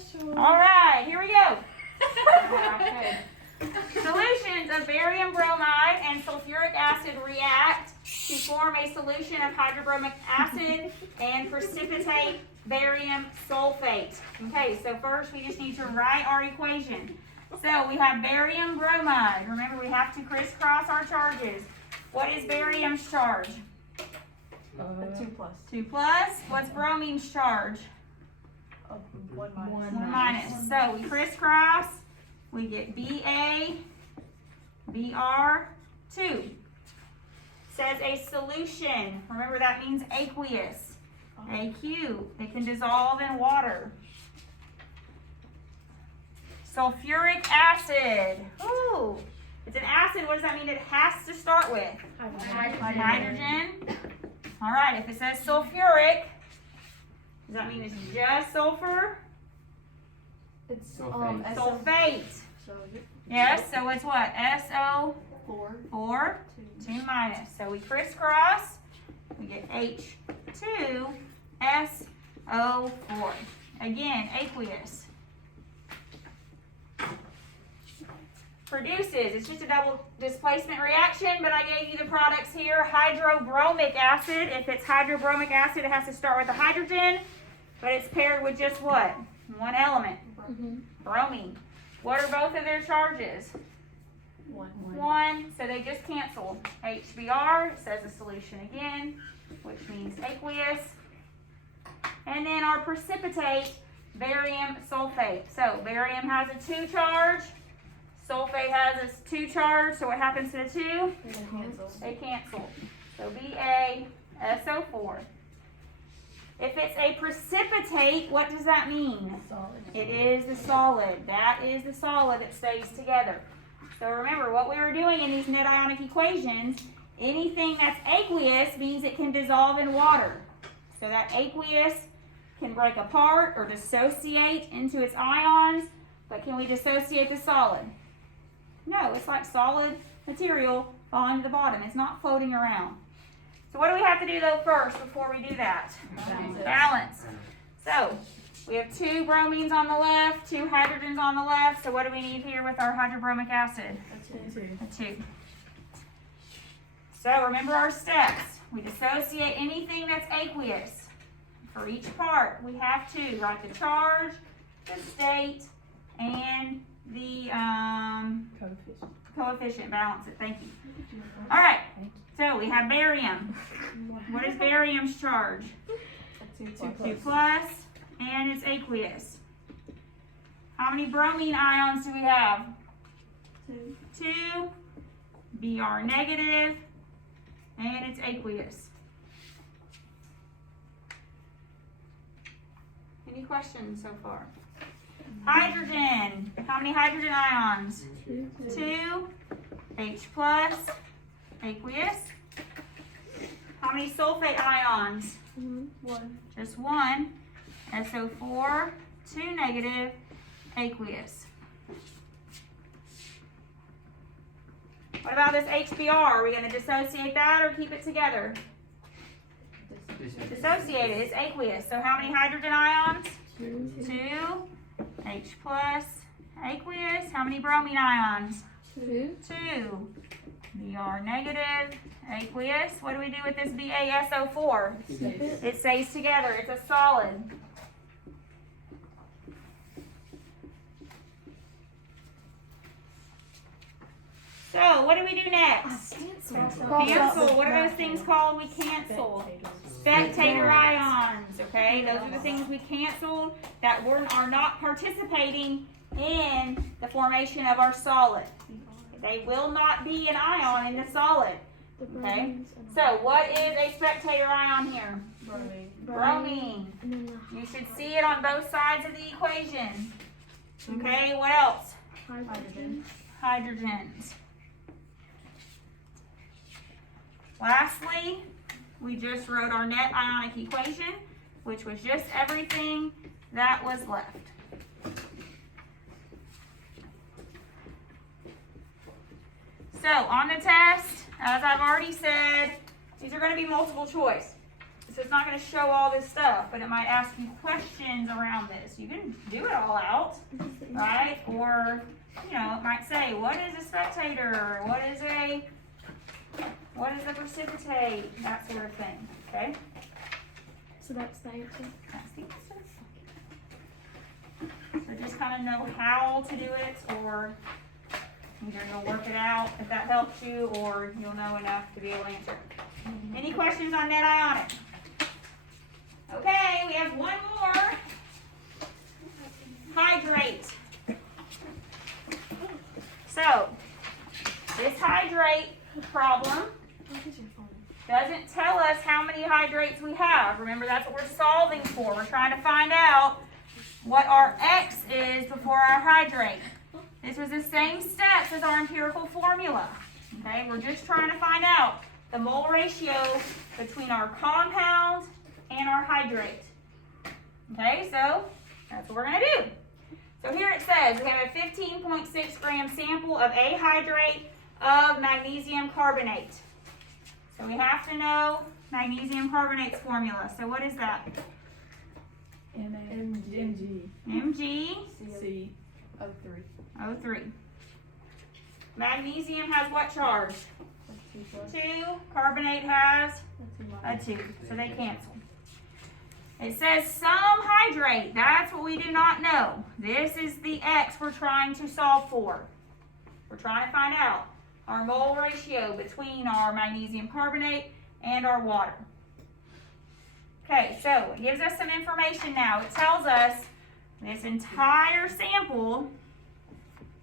special. All right, here we go. Solutions of barium bromide and sulfuric acid react to form a solution of hydrobromic acid and precipitate barium sulfate. Okay, so first we just need to write our equation. So we have barium bromide. Remember, we have to crisscross our charges. What is barium's charge? 2+. 2 plus. What's bromine's charge? 1 1 minus. So we crisscross. We get Ba, Br2. Says a solution. Remember, that means aqueous. AQ. It can dissolve in water. Sulfuric acid. Ooh. It's an acid. What does that mean it has to start with? Hydrogen. All right. If it says sulfuric, does that mean it's just sulfur? It's Sulfate. So Yes, so it's what? SO4, 4, 2 minus. So we crisscross, we get H2SO4. Again, aqueous. Produces, it's just a double displacement reaction, but I gave you the products here. Hydrobromic acid. If it's hydrobromic acid, it has to start with a hydrogen, but it's paired with just what? One element. Bromine. What are both of their charges? 1. So they just cancel. HBr says a solution again, which means aqueous. And then our precipitate, barium sulfate. So barium has a 2 charge. Sulfate has a 2 charge. So what happens to the 2? They cancel. So BaSO4. If it's a precipitate, what does that mean? solid. It is the solid. That is the solid that stays together. So remember what we were doing in these net ionic equations. Anything that's aqueous means it can dissolve in water. So that aqueous can break apart or dissociate into its ions, but can we dissociate the solid? No, it's like solid material falling to the bottom. It's not floating around. So what do we have to do though first before we do that? Balance. So we have 2 bromines on the left, 2 hydrogens on the left. So what do we need here with our hydrobromic acid? A 2. So remember our steps. We dissociate anything that's aqueous. For each part, we have to write the charge, the state, and the coefficient. Balance it. Thank you. All right. So we have barium. What is barium's charge? 2 plus, and it's aqueous. How many bromine ions do we have? 2. Br negative, and it's aqueous. Any questions so far? Hydrogen. How many hydrogen ions? 2. H plus, aqueous. How many sulfate ions? 1. Just 1. SO4, 2 negative, aqueous. What about this HBr? Are we going to dissociate that or keep it together? Dissociate it. It's aqueous. So how many hydrogen ions? 2. H plus, aqueous. How many bromine ions? 2. Br negative, aqueous. What do we do with this BaSO4? It stays together. It's a solid. So what do we do next? Cancel. What are those things called we cancel? Spectator ions. Okay, those are the things we canceled that are not participating in the formation of our solid. They will not be an ion in the solid. Okay, so what is a spectator ion here? Bromine. You should see it on both sides of the equation. Okay, what else? Hydrogens. Lastly, we just wrote our net ionic equation, which was just everything that was left. So on the test, as I've already said, these are going to be multiple choice. so it's not going to show all this stuff, but it might ask you questions around this. You can do it all out, right? Or, you know, it might say, what is a spectator? What is a precipitate? That sort of thing, okay? So that's the answer. That's the answer. So just kind of know how to do it, or either you'll work it out if that helps you, or you'll know enough to be able to answer. Any questions on net ionic? Okay, we have one more. Hydrate. So, this hydrate problem doesn't tell us how many hydrates we have. Remember, that's what we're solving for. We're trying to find out what our X is before our hydrate. This was the same steps as our empirical formula. Okay, we're just trying to find out the mole ratio between our compound and our hydrate. Okay, so that's what we're going to do. So here it says we have a 15.6 gram sample of a hydrate of magnesium carbonate. So we have to know magnesium carbonate's formula. So what is that? MG. Mg C03. O3. Magnesium has what charge? 2. Carbonate has a 2. So they cancel. It says some hydrate. That's what we do not know. This is the X we're trying to solve for. We're trying to find out our mole ratio between our magnesium carbonate and our water. Okay, so it gives us some information now. It tells us this entire sample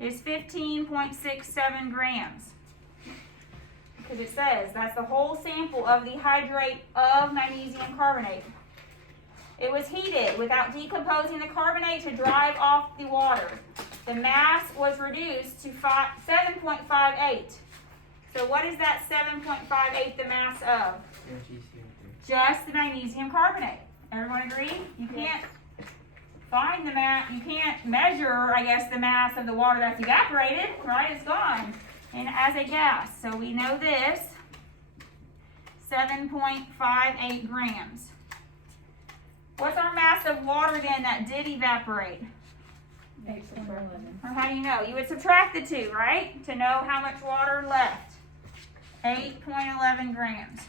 is 15.67 grams. Because it says that's the whole sample of the hydrate of magnesium carbonate. It was heated without decomposing the carbonate to drive off the water. The mass was reduced to 7.58. So what is that 7.58 the mass of? Just the magnesium carbonate. Everyone agree? You can't find the mass, you can't measure, I guess, the mass of the water that's evaporated, right? It's gone. And as a gas, so we know this, 7.58 grams. What's our mass of water then that did evaporate? 8.11. Or how do you know? You would subtract the 2, right? To know how much water left. 8.11 grams.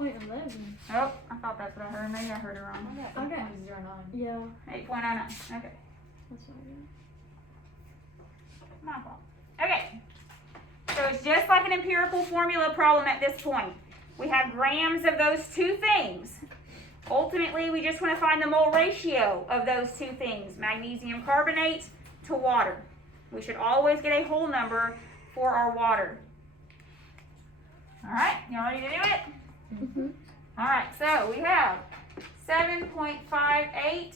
0.11. Oh, I thought that's what I heard. Maybe I heard it wrong. Okay. 8.09. Yeah. 8.09. Okay. That's what I got. My fault. Okay. So it's just like an empirical formula problem at this point. We have grams of those two things. Ultimately, we just want to find the mole ratio of those two things, magnesium carbonate to water. We should always get a whole number for our water. All right, y'all ready to do it? Mm-hmm. All right, so we have 7.58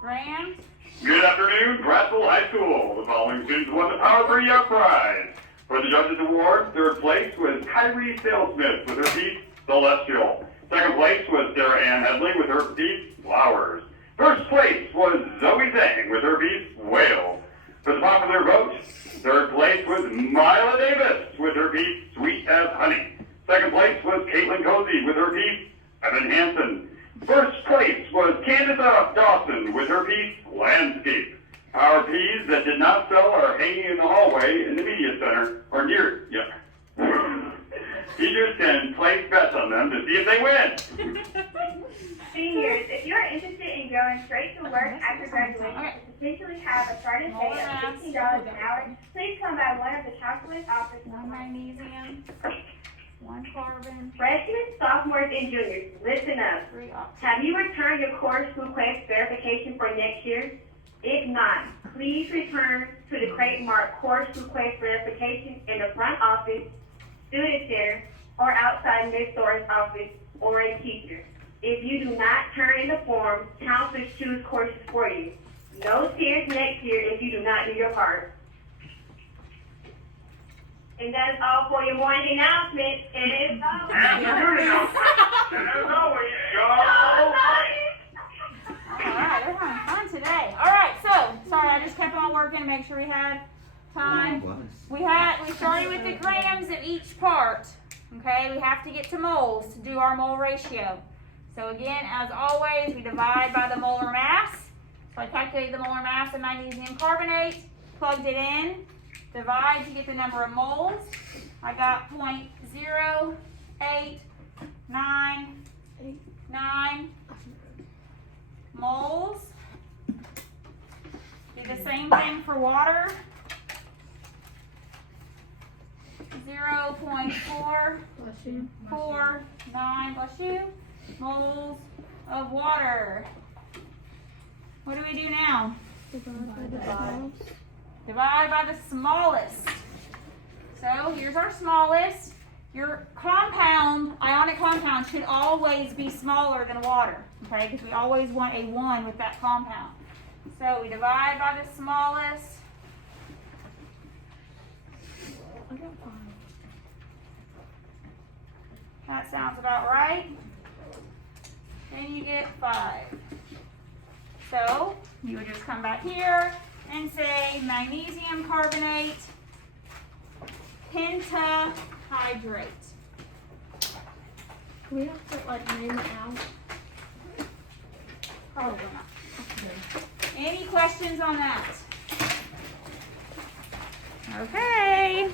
grams. Good afternoon, Brattville High School. The following students won the Power 3 Up Prize. For the Judges Award, third place was Kyrie Salesmith with her piece, Celestial. Second place was Sarah Ann Headley with her piece, Flowers. First place was Zoe Zhang with her piece, Whale. For the popular vote, third place was Mila Davis with her piece, Sweet as Honey. Second place was Caitlin Cozy with her piece, Evan Hansen. First place was Candace Dawson with her piece, Landscape. Our peas that did not sell are hanging in the hallway in the media center, or near, Teachers can place bets on them to see if they win. Seniors, if you are interested in going straight to work after graduation and potentially have a starting pay of $15 an hour, please come by one of the counselor's offices. 1 magnesium, 1 carbon, Freshmen, sophomores, and juniors, listen up. 3 oxygen. Have you returned your core school quest verification for next year? If not, please return to the Creighton Mark core school quest verification in the front office, student center, or outside Ms. Thorne's office, or a teacher. If you do not turn in the form, counselors choose courses for you. No tears next year if you do not do your part. And that is all for your morning announcement. And it's over. And as always, go! Alright, they're having fun today. Alright, so, sorry, I just kept on working to make sure we had time. We started with the grams of each part. Okay, we have to get to moles to do our mole ratio. So again, as always, we divide by the molar mass. So I calculated the molar mass of magnesium carbonate, plugged it in, divide to get the number of moles. I got 0.0899 moles. Do the same thing for water. 0.449, bless you, moles of water. What do we do now? Divide by the smallest. So here's our smallest. Your compound, ionic compound, should always be smaller than water, okay? Because we always want a 1 with that compound. So we divide by the smallest. I got 5. That sounds about right. Then you get 5. So you would just come back here and say magnesium carbonate pentahydrate. Do we have to like name it out? Probably not. Any questions on that? Okay.